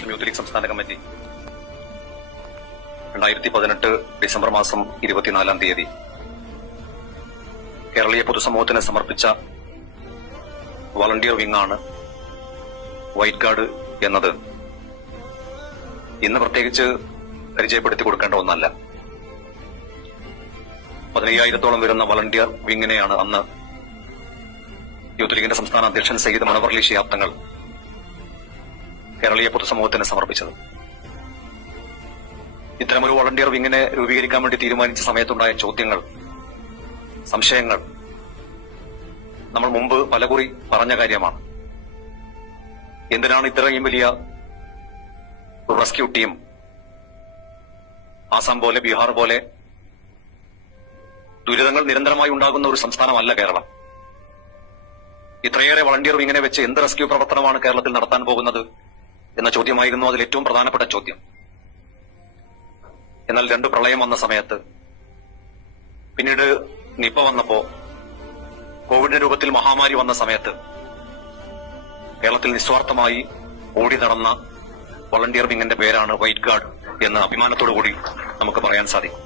മുസ്ലിം youth league സംസ്ഥാന committee 2018 December മാസം 24-ാം തീയതി കേരളീയ പൊതുസമൂഹത്തിന് സമർപ്പിച്ച വളണ്ടിയർ വിങ്ങാണ് വൈറ്റ് ഗാർഡ് എന്നത്. ഇന്ന് പ്രത്യേകിച്ച് പരിചയപ്പെടുത്തി കൊടുക്കേണ്ട ഒന്നല്ല. 15,000-ഓളം വരുന്ന വളണ്ടിയർ വിങ്ങിനെയാണ് അന്ന് യൂത്ത് ലീഗിന്റെ സംസ്ഥാന അധ്യക്ഷൻ സയ്യിദ് മണവർലി ശിഹാബ് തങ്ങൾ കേരളീയ പൊതുസമൂഹത്തിന് സമർപ്പിച്ചത്. ഇത്തരമൊരു വളണ്ടിയർ വിങ്ങിനെ രൂപീകരിക്കാൻ വേണ്ടി തീരുമാനിച്ച സമയത്തുണ്ടായ ചോദ്യങ്ങൾ, സംശയങ്ങൾ നമ്മൾ മുമ്പ് പലകുറി പറഞ്ഞ കാര്യമാണ്. എന്തിനാണ് ഇത്രയും വലിയ റെസ്ക്യൂ ടീം? ആസാം പോലെ, ബീഹാർ പോലെ ദുരിതങ്ങൾ നിരന്തരമായി ഉണ്ടാകുന്ന ഒരു സംസ്ഥാനമല്ല കേരളം. ഇത്രയേറെ വളണ്ടിയർ വിങ്ങിനെ വെച്ച് എന്ത് റെസ്ക്യൂ പ്രവർത്തനമാണ് കേരളത്തിൽ നടത്താൻ പോകുന്നത് എന്ന ചോദ്യമായിരുന്നു അതിൽ ഏറ്റവും പ്രധാനപ്പെട്ട ചോദ്യം. എന്നാൽ 2 പ്രളയം വന്ന സമയത്ത്, പിന്നീട് നിപ വന്നപ്പോ, കോവിഡിന്റെ രൂപത്തിൽ മഹാമാരി വന്ന സമയത്ത് കേരളത്തിൽ നിസ്വാർത്ഥമായി ഓടി നടന്ന വളണ്ടിയർ വിങ്ങിന്റെ പേരാണ് വൈറ്റ് ഗാർഡ് എന്ന് അഭിമാനത്തോടുകൂടി നമുക്ക് പറയാൻ സാധിക്കും.